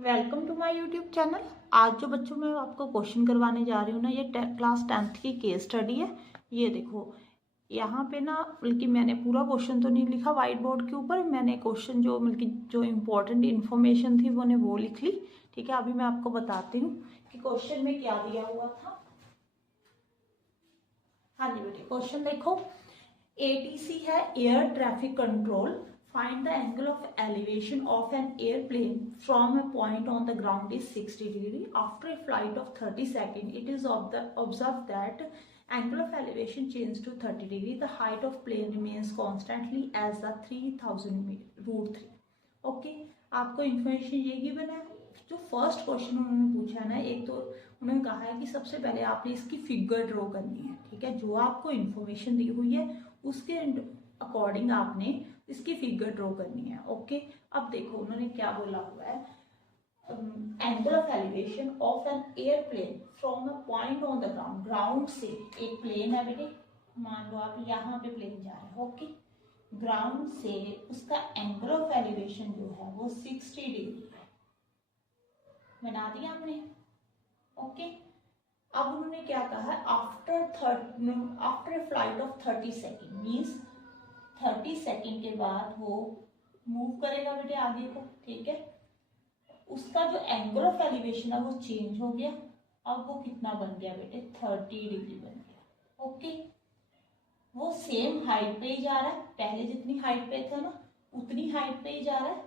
Welcome to my YouTube channel. आज जो बच्चों मैं आपको क्वेश्चन करवाने जा रही हूँ ना, ये क्लास 10th की केस स्टडी है। ये देखो यहाँ पे ना, बल्कि मैंने पूरा क्वेश्चन तो नहीं लिखा वाइट बोर्ड के ऊपर, मैंने क्वेश्चन जो बल्कि जो इम्पोर्टेंट इन्फॉर्मेशन थी वो लिख ली। ठीक है, अभी मैं आपको बताती हूँ कि क्वेश्चन में क्या दिया हुआ था। हाँ जी बेटे, क्वेश्चन देखो। एटीसी है air traffic control. Find the angle of elevation of an airplane from a point on the ground is 60 degree. After a flight of 30 seconds, it is observed that angle of elevation changes to 30 degree. The height of plane remains constantly as the 3000 root 3. Okay, आपको information ये given है। जो first question उन्होंने पूछा है ना, एक तो उन्होंने कहा है कि सबसे पहले आपने इसकी फिगर ड्रॉ करनी है। ठीक है, जो आपको इन्फॉर्मेशन दी हुई है उसके अकॉर्डिंग आपने इसकी फिगर ड्रॉ करनी है। ओके, अब देखो उन्होंने क्या बोला हुआ है। Angle of elevation of an airplane from a point on the ground. Ground से एक प्लेन है बेटे, मान लो आप यहाँ पे प्लेन जा रहे हो। ओके, ग्राउंड से उसका एंगल ऑफ एलिवेशन जो है वो 60 डिग्री है। बना दिया हमने। ओके, अब उन्होंने क्या कहा है, after a flight of 30 second means 30 second के बाद वो मूव करेगा बेटे आगे को। ठीक है, उसका जो एंगल ऑफ एलिवेशन है वो चेंज हो गया। अब वो कितना बन गया बेटे, 30 डिग्री बन गया। ओके, वो सेम हाइट पे ही जा रहा है, पहले जितनी हाइट पे था ना उतनी हाइट पे ही जा रहा है।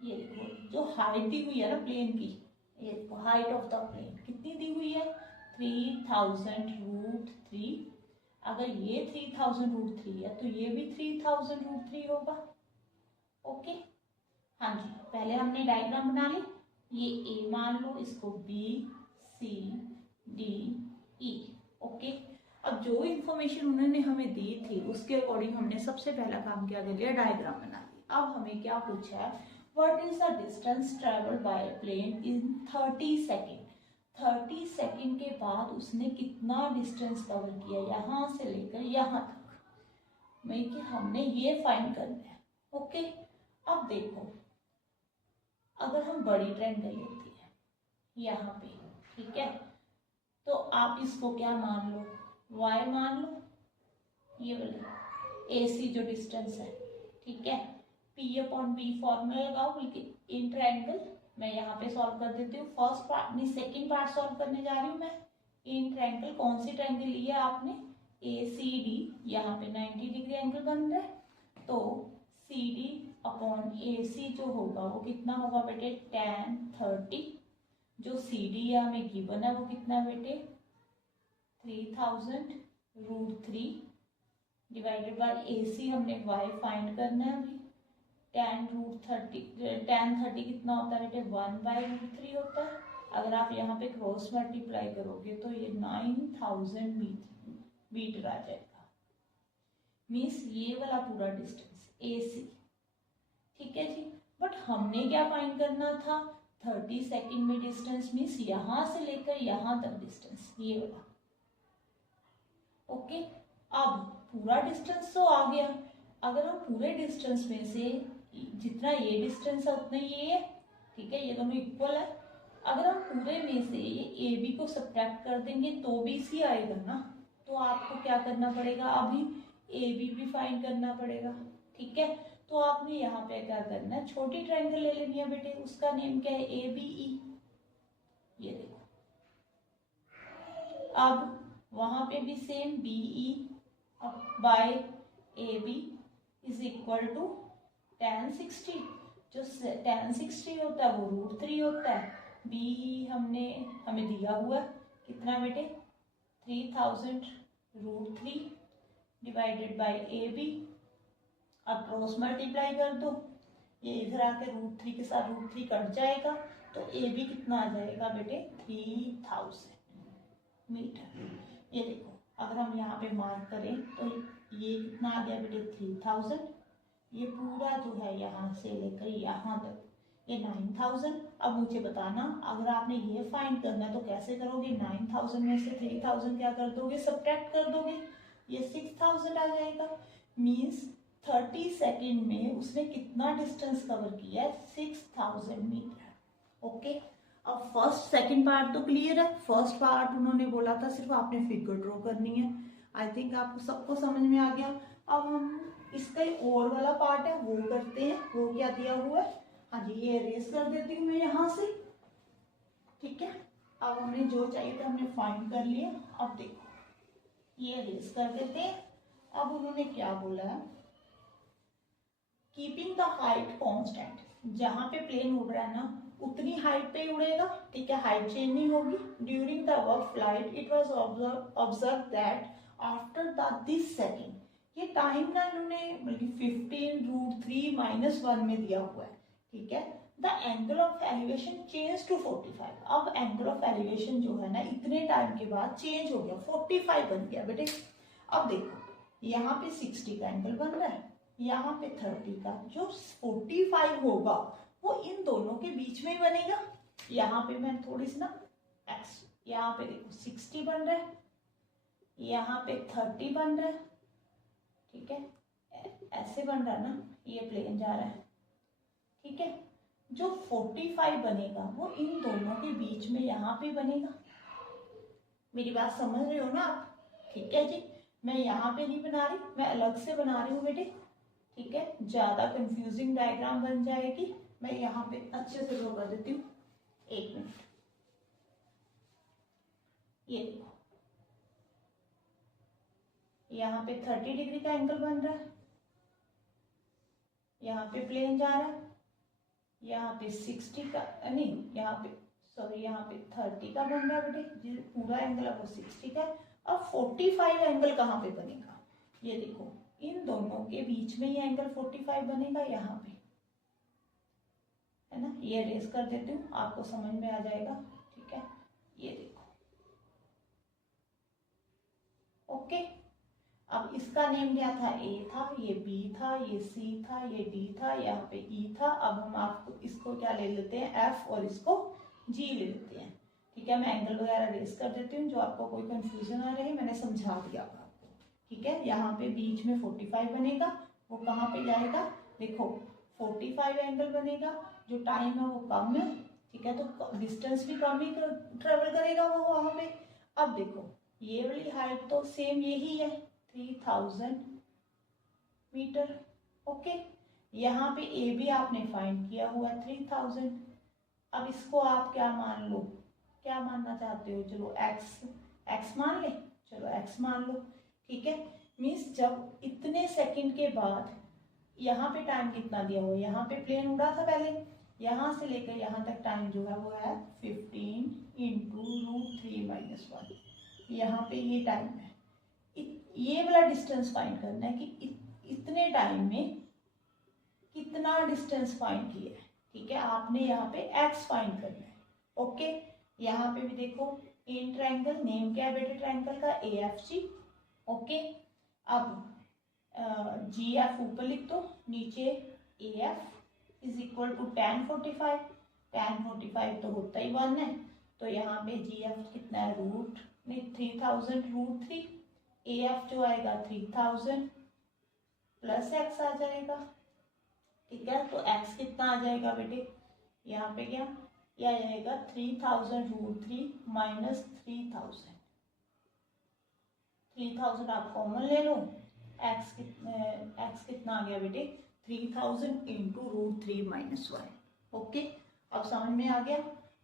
ये देखो जो हाइट दी हुई है ना प्लेन की, ये देखो हाइट ऑफ द प्लेन कितनी दी हुई है, 3000 रूट 3। अगर ये 3000 रूट 3 है तो ये भी 3000 रूट 3 होगा। ओके, हाँ जी, पहले हमने डायग्राम बना ली। ये ए मान लो, इसको B C D E. Okay, अब जो इन्फॉर्मेशन उन्होंने हमें दी थी उसके अकॉर्डिंग हमने सबसे पहला काम क्या कर लिया, डायग्राम बना लिया। अब हमें क्या पूछा है, what is the distance travelled by plane in 30 second. 30 second के बाद उसने कितना डिस्टेंस कवर किया यहां से लेकर यहां तक, मैं कि हमने ये फाइंड करना है। ओके, अब देखो अगर हम बड़ी ट्रायंगल लेते हैं यहाँ पे, ठीक है, तो आप इसको क्या मान लो, y मान लो, ये वाला AC जो डिस्टेंस है। ठीक है, P/B फॉर्मूला लगाओ, बल्कि इन ट्रायंगल मैं यहाँ पे सॉल्व कर देती हूँ। फर्स्ट पार्ट नहीं, सेकेंड पार्ट सॉल्व करने जा रही हूँ मैं। इन ट्रायंगल कौन सी ट्रायंगल ली है आपने, ACD, यहाँ पे 90 डिग्री एंगल बन रहा है, तो CD अपॉन AC जो होगा वो कितना होगा बेटे, tan 30। जो CD या हमें गिवन है वो कितना बेटे, 3000 रूट 3 डिवाइडेड बाय AC हमने y फाइंड करना है अभी। tan 30 कितना होता है बेटे, 1/√3 होता है। अगर आप यहाँ पे क्रॉस मल्टीप्लाई करोगे तो ये 9000 मीटर आ जाएगा। मीन्स ये वाला पूरा डिस्टेंस AC। ठीक है जी, बट हमने क्या फाइंड करना था, 30 सेकेंड में डिस्टेंस मीन्स यहां से लेकर यहां तक डिस्टेंस, ये वाला। ओके, अब पूरा डिस्टेंस तो आ गया। अगर हम पूरे डिस्टेंस में से जितना ये डिस्टेंस है उतना ये है, ठीक है, ये दोनों इक्वल है। अगर हम पूरे में से ये AB को सब्ट्रैक्ट कर देंगे तो BC आएगा ना, तो आपको क्या करना पड़ेगा, अभी AB भी फाइंड करना पड़ेगा। ठीक है, तो आपने यहाँ पे क्या करना है, छोटी ट्रायंगल ले लेनी है बेटे, उसका नेम क्या है, ABE। ये देखो, अब वहां पे भी same BE by AB is equal to tan 60। जो tan 60 होता है वो √3 होता है। BE हमें दिया हुआ कितना बेटे, 3000 √3 डिवाइडेड बाय AB। अब क्रॉस मल्टीप्लाई कर दो, ये इधर आके √3 के साथ √3 कट जाएगा, तो AB कितना आ जाएगा बेटे, 3000 मीटर। ये देखो अगर हम यहाँ पे मार्क करें तो ये कितना आ गया बेटे, 3000। ये पूरा जो है यहाँ से लेकर यहाँ तक ये 9000। अब मुझे बताना, अगर आपने ये फाइंड करना है तो कैसे करोगे, 9000 में से 3000 क्या कर दोगे, सब्ट्रैक्ट कर दोगे, ये 6000 आ जाएगा। मीन्स 30 सेकेंड में उसने कितना डिस्टेंस कवर किया है, 6000 मीटर। ओके, अब फर्स्ट सेकंड पार्ट तो क्लियर है। फर्स्ट पार्ट उन्होंने बोला था सिर्फ आपने फिगर ड्रॉ करनी है। आई थिंक आपको सबको समझ में आ गया। अब हम इसका और वाला पार्ट है वो करते हैं। वो क्या दिया हुआ है, हाँ जी, ये अरेज कर देती हूँ मैं यहाँ से। ठीक है, अब हमें जो चाहिए था हमने फाइंड कर लिया। अब देखो ये अरेज कर देते हैं। अब उन्होंने क्या बोला है, कीपिंग द हाइट कांस्टेंट। जहां पे प्लेन उड़ रहा है ना उतनी हाइट पे ही उड़ेगा। ठीक है, हाइट चेंज नहीं होगी। During the work flight it was observe that after the this second, ये टाइम ना इन्होंने बल्कि 15√3 - 1 में दिया हुआ है। ठीक है, the angle of elevation change to 45। अब एंगल ऑफ एलिवेशन जो है ना इतने टाइम के बाद चेंज हो गया, 45 बन गया बेटे। अब देखो यहाँ पे 60 का एंगल बन रहा है, यहाँ पे 30 का। जो 45 होगा वो इन दोनों के बीच में ही बनेगा। यहाँ पे मैं थोड़ी सी ना एक्स, यहाँ पे देखो 60 बन रहा है, यहाँ पे 30 बन रहा है। ठीक है, ऐसे बन रहा है ना, ये प्लेन जा रहा है। ठीक है, जो 45 बनेगा वो इन दोनों के बीच में यहाँ पे बनेगा। मेरी बात समझ रहे हो ना आप? ठीक है जी, मैं यहाँ पे नहीं बना रही, मैं अलग से बना रही हूँ बेटे। ठीक है, ज्यादा कंफ्यूजिंग डायग्राम बन जाएगी। मैं यहाँ पे अच्छे से ड्रॉ कर देती हूँ, एक मिनट। ये देखो यहाँ पे 30 डिग्री का एंगल बन रहा है, यहाँ पे प्लेन जा रहा है, यहाँ पे 60 का नहीं, यहाँ पे सॉरी यहाँ पे 30 का बन रहा है बेटे। जो पूरा एंगल है वो 60 का है। अब 45 एंगल कहाँ पे बनेगा, ये देखो इन दोनों के बीच में ये एंगल 45 बनेगा यहाँ पे, है ना। ये रेस कर देती हूँ, आपको समझ में आ जाएगा। ठीक है, ये देखो, ओके। अब इसका नेम क्या था, ए था, ये बी था, ये सी था, ये डी था, यहाँ पे ई था। अब हम आपको इसको क्या ले लेते हैं, एफ, और इसको जी ले लेते हैं। ठीक है, मैं एंगल वगैरह रेस कर देती हूँ, जो आपको कोई कंफ्यूजन आ रही है मैंने समझा दिया आपको। ठीक है, यहाँ पे बीच में 45 बनेगा, वो कहाँ पे जाएगा, देखो 45 एंगल बनेगा। जो टाइम है वो कम है। ठीक है, तो डिस्टेंस भी कम ही ट्रेवल करेगा वो वहां पे। अब देखो ये वाली हाइट तो सेम यही है, 3000 मीटर। ओके, यहाँ पे ए भी आपने फाइंड किया हुआ 3000। अब इसको आप क्या मान लो, क्या मानना चाहते हो, चलो एक्स मान ले, चलो एक्स मान लो। ठीक है, मीन्स जब इतने सेकंड के बाद यहाँ पे टाइम कितना दिया हुआ है, यहाँ पे प्लेन उड़ा था पहले, यहाँ से लेकर यहाँ तक टाइम जो है वो है 15 × √3 - 1। यहाँ पे ये टाइम है। ये वाला डिस्टेंस फाइंड करना है कि इतने टाइम में कितना डिस्टेंस फाइंड किया है। ठीक है, आपने यहाँ पे एक्स फाइंड करना है। ओके, यहाँ पे भी देखो इन ट्रायंगल, नेम क्या है बेटे ट्रायंगल का, AFG। ओके, अब GF ऊपर लिख दो, नीचे AF is equal to tan 45। tan 45 तो होता ही 1 है, तो यहाँ पे GF कितना है, रूट नहीं 3000 √3। AF जो आएगा 3000 प्लस x आ जाएगा। ठीक है, तो x कितना आ जाएगा बेटे, यहाँ पे क्या ये आ जाएगा 3000 √3 - 3000 आप कॉमन ले लो। x कितना आ गया बेटे, 3000 × √3 - 1। ओके, अब समझ में आ गया।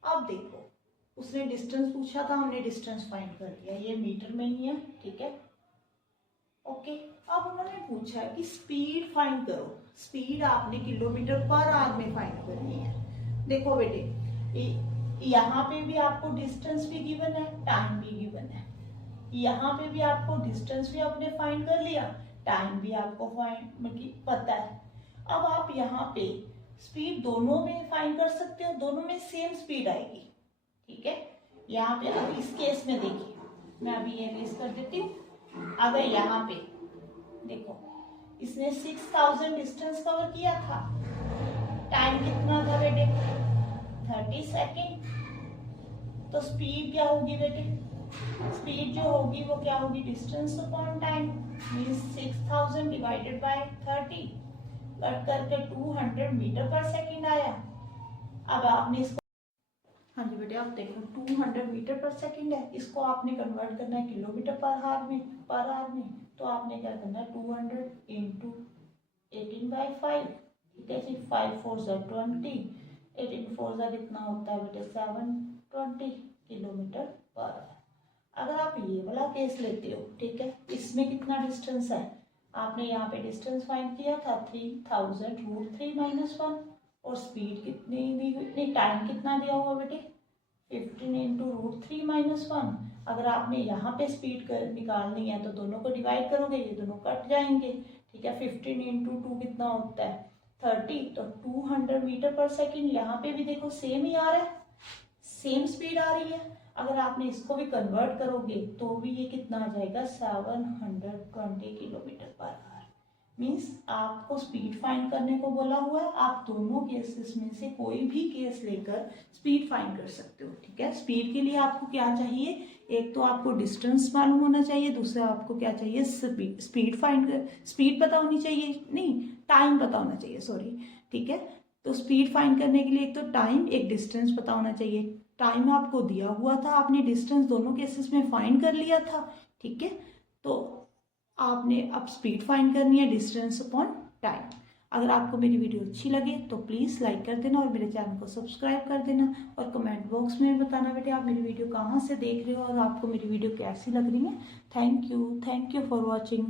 अब देखो उसने डिस्टेंस पूछा था, हमने डिस्टेंस फाइंड कर लिया, ये मीटर में ही है। ठीक है, ओके। अब उन्होंने पूछा है कि स्पीड फाइंड करो। स्पीड आपने km/h में फाइंड करनी है। देखो बेटे यहाँ पे भी आपको डिस्टेंस भी गिवन है, टाइम भी गिवन है। यहाँ पे भी आपको डिस्टेंस भी आपने फाइंड कर लिया, टाइम भी आपको फाइंड मतलब पता है। अब आप यहाँ पे स्पीड दोनों में फाइंड कर सकते हो, दोनों में सेम स्पीड आएगी। ठीक है, यहाँ पे अब इस केस में देखिए, मैं अभी ये रेस कर देती हूँ। अगर यहाँ पे देखो इसने 6000 डिस्टेंस कवर किया था, टाइम कितना था बेटे 30 सेकेंड, तो स्पीड क्या होगी बेटे, स्पीड जो होगी वो क्या होगी, distance upon time. Means 6000 divided by 30 cut करके 200 मीटर पर सेकेंड आया। अब आपने इसको हाँ जी बेटे, आप देखो 200 मीटर पर सेकंड है, इसको आपने कन्वर्ट करना है किलोमीटर पर आवर में। तो आपने क्या करना है, 200 इंटू 18/5, ठीक है जी। 5 4 ज़ा 20, 18 4 ज़ा कितना होता है बेटे 720 किलोमीटर पर आवर। अगर आप ये वाला केस लेते हो, ठीक है, इसमें कितना डिस्टेंस है, आपने यहाँ पे डिस्टेंस फाइंड किया था 3000√3 - 1, और स्पीड कितनी दी हुई, नहीं टाइम कितना दिया हुआ बेटे 15 इंटू √3 - 1। अगर आपने यहाँ पे स्पीड निकालनी है तो दोनों को डिवाइड करोगे, ये दोनों कट जाएंगे, ठीक है। 15 इंटू 2 कितना होता है 30, तो 200 मीटर पर सेकेंड। यहाँ पे भी देखो सेम ही आ रहा है, सेम स्पीड आ रही है। अगर आपने इसको भी कन्वर्ट करोगे तो भी ये कितना आ जाएगा 720 किलोमीटर पर आवर। मीन्स आपको स्पीड फाइंड करने को बोला हुआ है, आप दोनों केसेस में से कोई भी केस लेकर स्पीड फाइंड कर सकते हो, ठीक है। स्पीड के लिए आपको क्या चाहिए, एक तो आपको डिस्टेंस मालूम होना चाहिए, दूसरा आपको क्या चाहिए स्पीड पता होनी चाहिए, नहीं टाइम पता होना चाहिए, सॉरी, ठीक है। तो स्पीड फाइंड करने के लिए एक तो टाइम, एक डिस्टेंस पता होना चाहिए। टाइम आपको दिया हुआ था, आपने डिस्टेंस दोनों केसेस में फाइंड कर लिया था, ठीक है। तो आपने अब स्पीड फाइंड करनी है, डिस्टेंस अपॉन टाइम। अगर आपको मेरी वीडियो अच्छी लगे तो प्लीज़ लाइक कर देना और मेरे चैनल को सब्सक्राइब कर देना, और कमेंट बॉक्स में बताना बेटे आप मेरी वीडियो कहाँ से देख रहे हो और आपको मेरी वीडियो कैसी लग रही है। Thank you for watching.